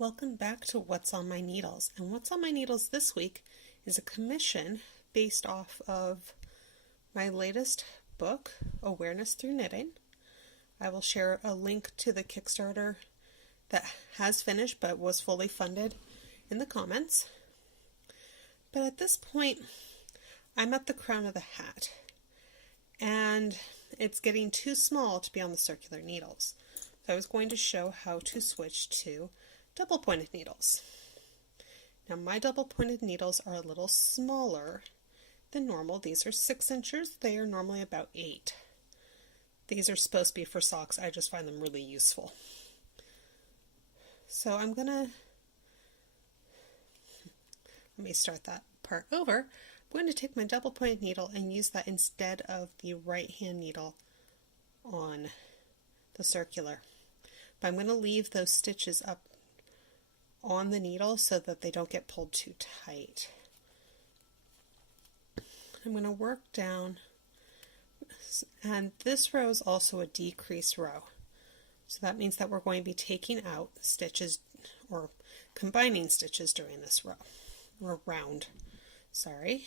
Welcome back to What's on My Needles. And What's on My Needles this week is a commission based off of my latest book, Awareness Through Knitting. I will share a link to the Kickstarter that has finished but was fully funded in the comments. But at this point, I'm at the crown of the hat, and it's getting too small to be on the circular needles. So I was going to show how to switch to double pointed needles. Now my double pointed needles are a little smaller than normal. These are 6 inches. They are normally about 8. These are supposed to be for socks. I just find them really useful. So let me start that part over. I'm going to take my double pointed needle and use that instead of the right hand needle on the circular. But I'm going to leave those stitches up on the needle so that they don't get pulled too tight. I'm going to work down, and this row is also a decrease row. So that means that we're going to be taking out stitches or combining stitches during this row, or round, sorry.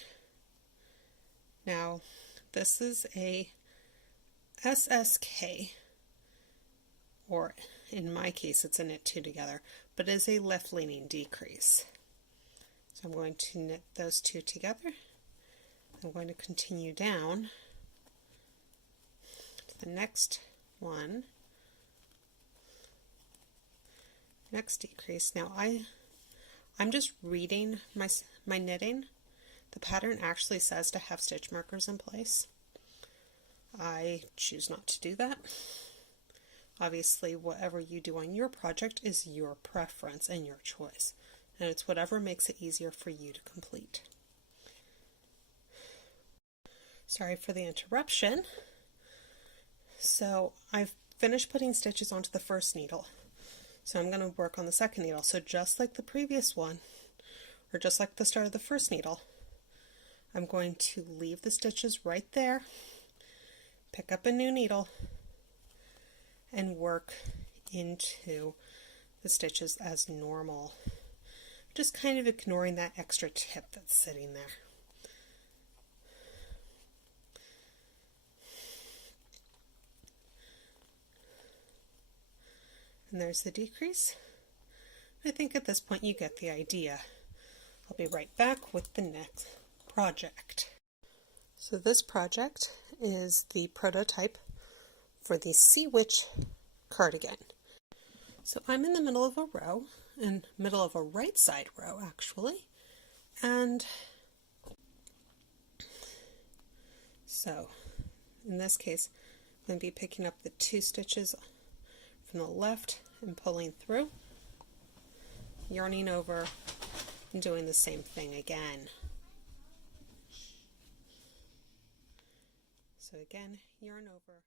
Now this is a SSK, or in my case it's a knit 2 together, but it is a left leaning decrease. So I'm going to knit those 2 together. I'm going to continue down to the next one, next decrease. Now I'm just reading my knitting. The pattern actually says to have stitch markers in place. I choose not to do that. Obviously, whatever you do on your project is your preference and your choice, and it's whatever makes it easier for you to complete. Sorry for the interruption. So I've finished putting stitches onto the first needle, so I'm going to work on the second needle. So just like the previous one, or just like the start of the first needle, I'm going to leave the stitches right there, pick up a new needle, and work into the stitches as normal. Just kind of ignoring that extra tip that's sitting there. And there's the decrease. I think at this point you get the idea. I'll be right back with the next project. So this project is the prototype for the Sea Witch cardigan. So I'm in the middle of a row, in middle of a right side row actually, and so in this case I'm going to be picking up the 2 stitches from the left and pulling through, yarning over, and doing the same thing again. So again, yarn over.